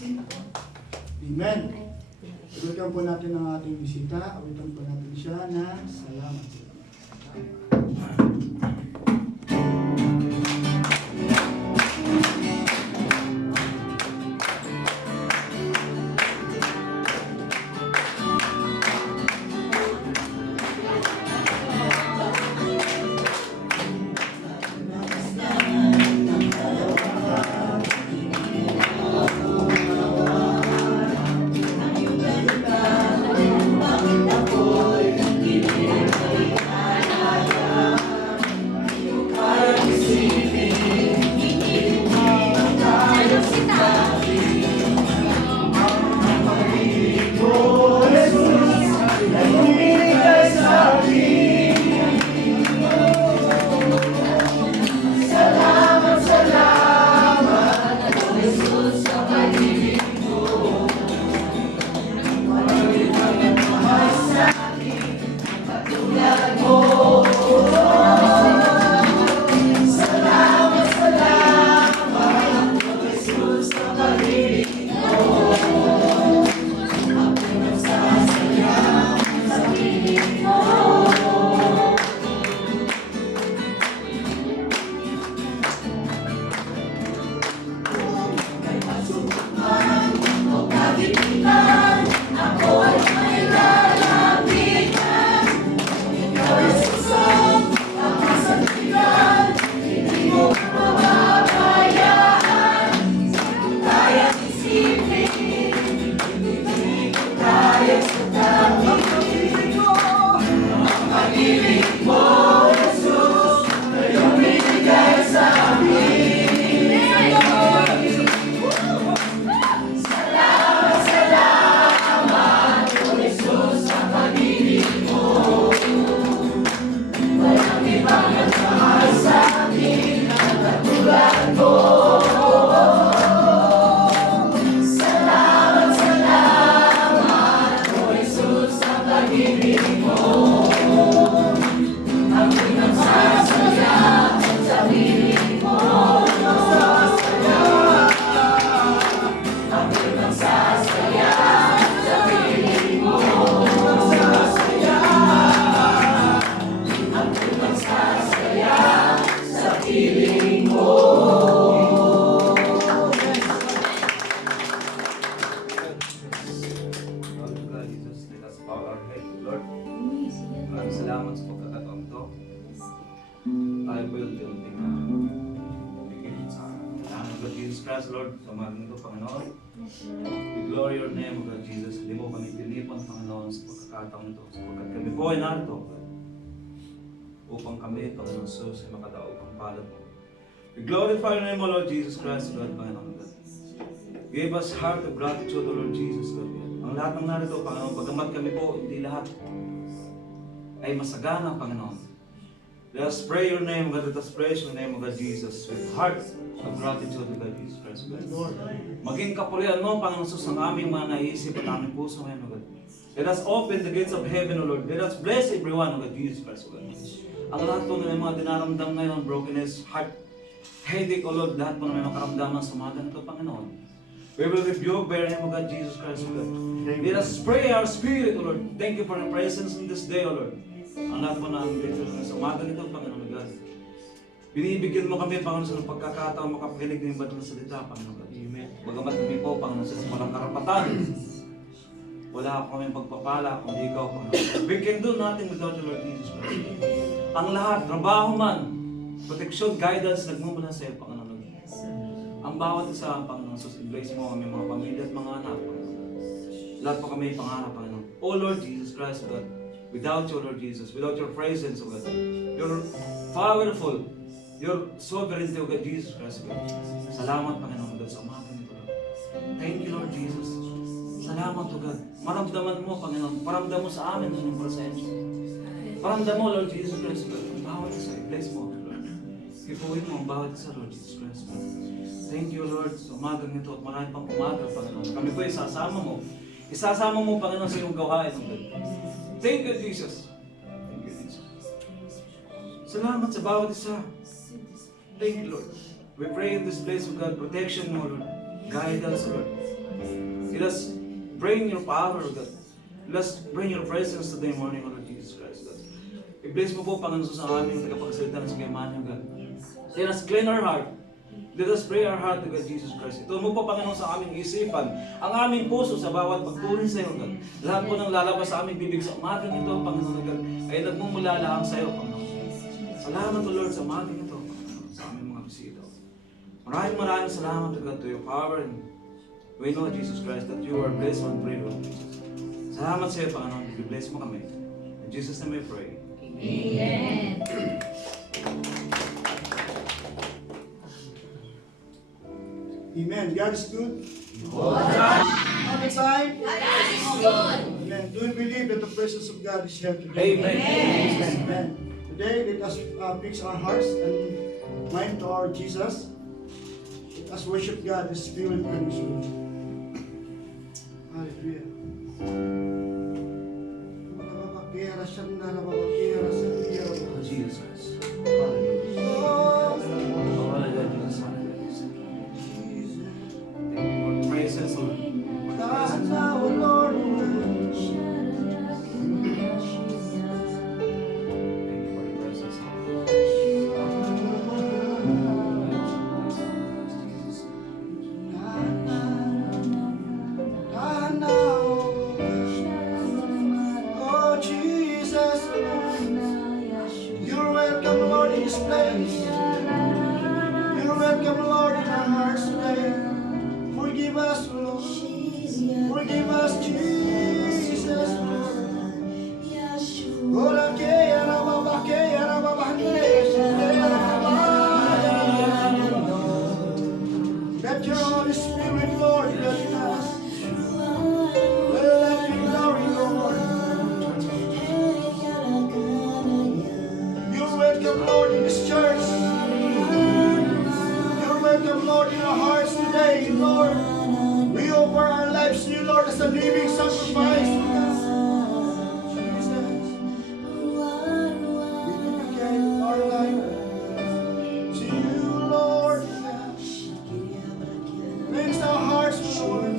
Amen. Welcome po natin ang ating bisita. Welcome po natin siya na salamat. Salamat sa pagkakataon to. Tayo po yung unti-unti na bigyan sa namin Lord Jesus Christ, Lord, sa mga nito, Panginoon. We glory your name, Lord Jesus. Hindi mo kami pinipon, Panginoon, sa pagkakataon ito. Sapagkat kami po ay narito upang kami, Panginoon Jesus, ay makadaog ang palad mo. We glorify your name, O Lord Jesus Christ, Lord, Panginoon. Give us heart of gratitude, O Lord Jesus, Lord. Ang lahat ng narito, Panginoon, bagamat kami po, hindi lahat ay masagana, Panginoon. Let us pray your name, God. Let us praise your name, God Jesus, with heart of gratitude to God Jesus Christ, God. Maging kapurihan mo, Panginoon Jesus, ang aming mga naisip at aming puso ngayon, God. Let us open the gates of heaven, O Lord. Let us bless everyone, God Jesus Christ, God. Ang lahat po na may mga dinaramdam ngayon, brokenness, heart, headache, O Lord, lahat po na may makaramdaman sa mga ganito, Panginoon. We will rebuke by the name of God Jesus Christ, O God. Let us pray our spirit, O Lord. Thank you for your presence in this day, O Lord. Ang lahat po namin dito sa umaga nito, Panginoon God. Binibigyan mo kami, Panginoon, sa pagkakataon makapakinig ng iba't ng salita, Panginoon God. Bagamat kami po, Panginoon, sa walang karapatan. Wala kami pagpapala kung di ikaw, Panginoon. We can do nothing without you, Lord Jesus Christ. Ang lahat, trabaho man, protection, guidance, nagmumula sa iyo, Panginoon God. Ang bawat isa, Panginoon, sa embrace mo kami, mga pamilya at mga anak, Panginoon. Lahat po kami pangarap, Panginoon. O Lord Jesus Christ, God. Without you, Lord Jesus, without your presence, O God, you're powerful, you're sovereign, O God, Jesus Christ, God. Salamat, Panginoon God, sa umaga nito, Lord. Thank you, Lord Jesus. Salamat, O God. Maramdaman mo, Panginoon, paramdam mo sa amin ang presensya. Paramdam mo, Lord Jesus Christ, God. Ang bawat isa, i-bless mo, Lord. Ipuhin mo ang bawat isa, Lord Jesus Christ, God. Thank you, Lord, sa umagang nito at marami pang umaga, Panginoon. Kami po isasama mo. Isasama mo, Panginoon, sa iyong gawain, O God. Thank you, Jesus. Thank you, Jesus. Salamat sa bawat isa. Thank you, Lord. We pray in this place of God, protection mo, Lord. Guide us, Lord. Let us bring your power, God. Let us bring your presence today morning, Lord Jesus Christ, God. I-bless mo po, Panginoon, sa aming tagapagsalita ng Sugayman, God. Let us clean our heart. Let us pray our heart to God, Jesus Christ. Ito mo po, Panginoon, sa aming isipan, ang aming puso sa bawat pagtuloy sa iyo, God. Lahat po ng lalabas sa aming bibig sa umagang ito, Panginoon, God, ay nagmumula lang sa iyo, Panginoon. Salamat, O Lord, sa umagang ito, Panginoon, sa aming mga bisita. Maraming salamat, O God, to your power. And we know, Jesus Christ, that you are blessed and pray, Lord Jesus. Salamat sa iyo, Panginoon. I-bless mo kami. In Jesus' name we pray. Amen. Amen. God is good. All All the time. God is good. Amen. Do you believe that the presence of God is here today? Amen. Amen. Today, let us fix our hearts and mind to our Jesus. Let us worship God, the Spirit and His Word. Hallelujah. Jesus Christ. Hallelujah. Hallelujah, Jesus. Hallelujah. Thank you for the presence, Lord. For the presence, Lord. Thank you for the presence, Lord. Oh, Jesus, you're welcome, Lord, in this place. You're welcome, Lord, in our hearts today. Forgive us, Lord. Forgive us, Jesus, Lord. Let your Holy Spirit, Lord, dwell in us. Let your glory, Lord. You're welcome, Lord, in this church. You're welcome, Lord, in our hearts today, Lord. We offer our lives to you, Lord, as a living sacrifice. Jesus, we dedicate our life to you, Lord. Cleanse our hearts, Lord.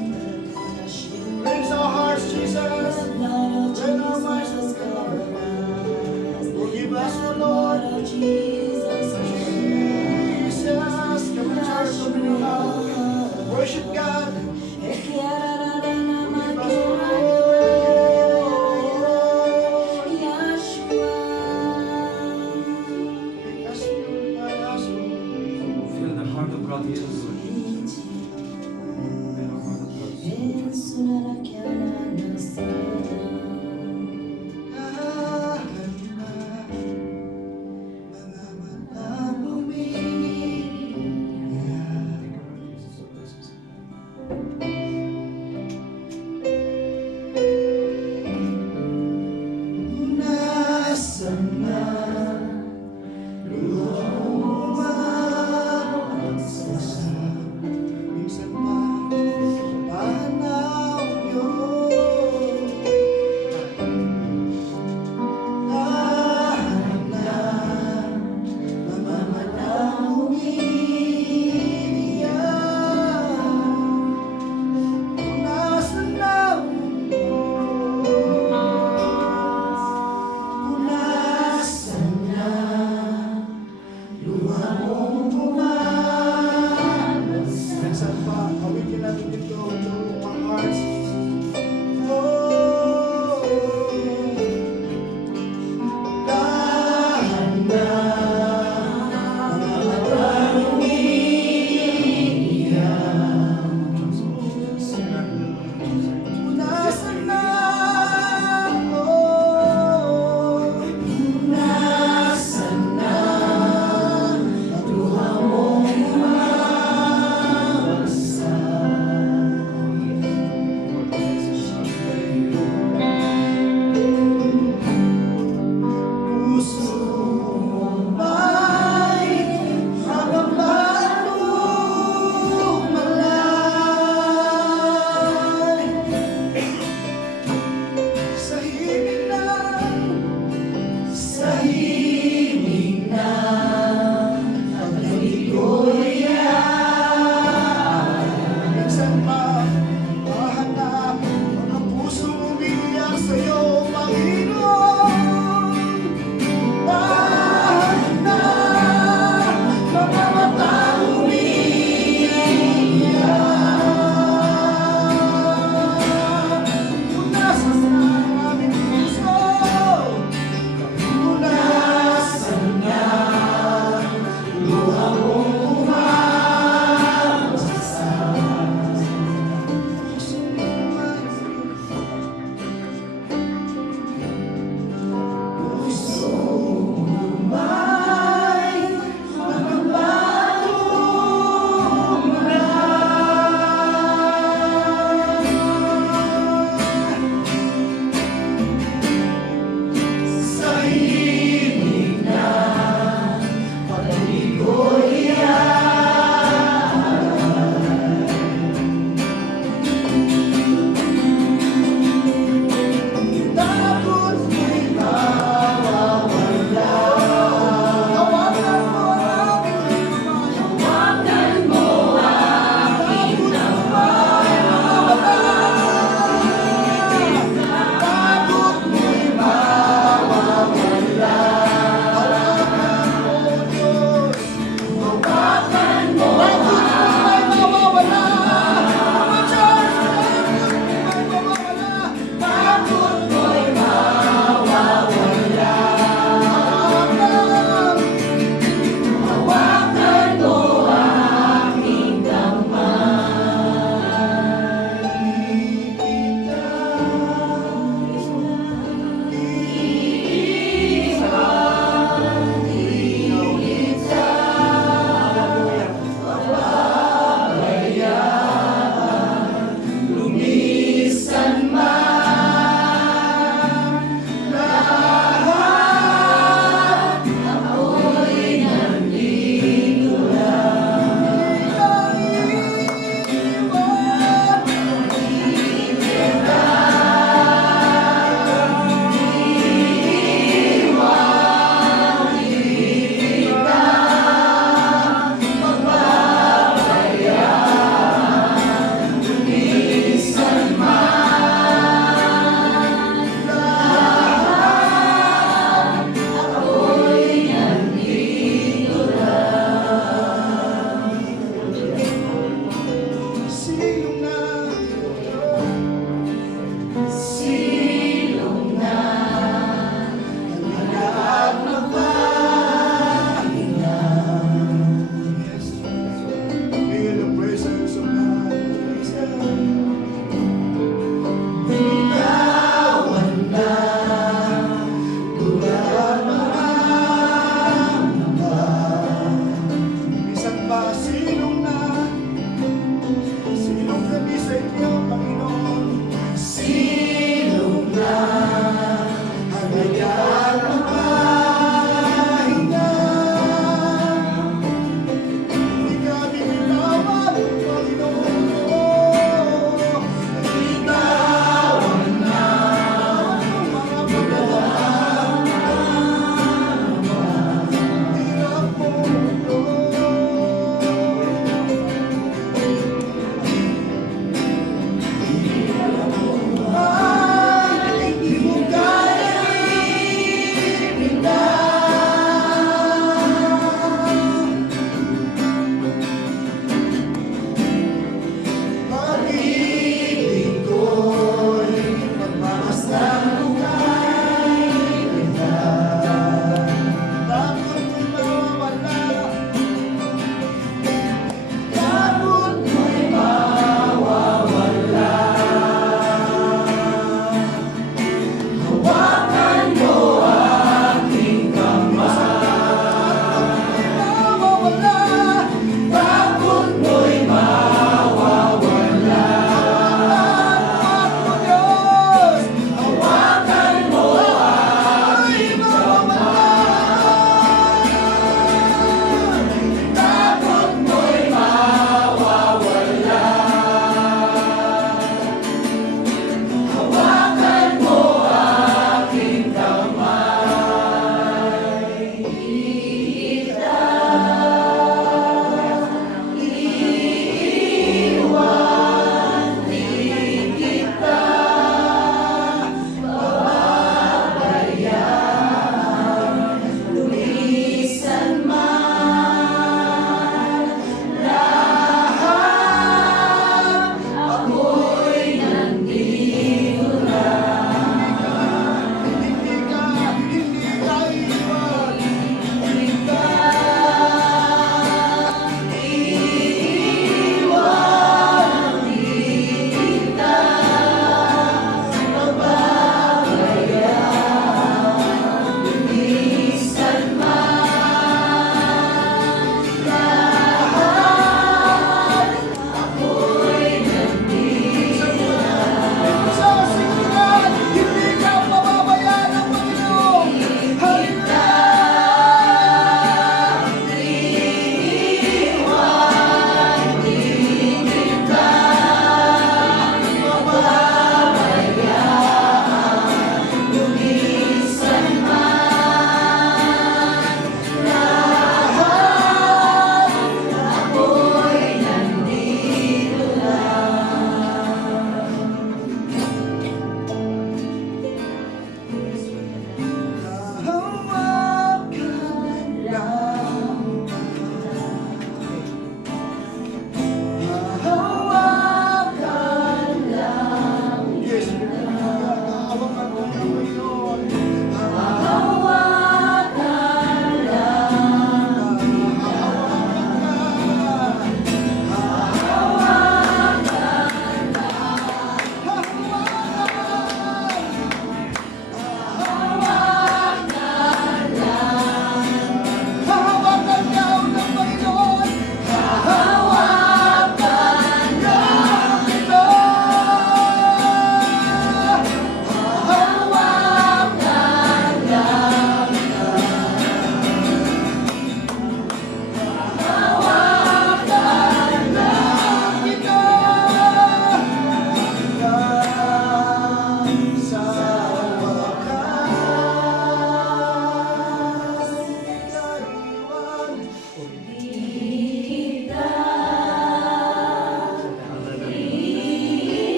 Cleanse our hearts, Jesus. Cleanse our minds, Lord. Forgive us, Lord.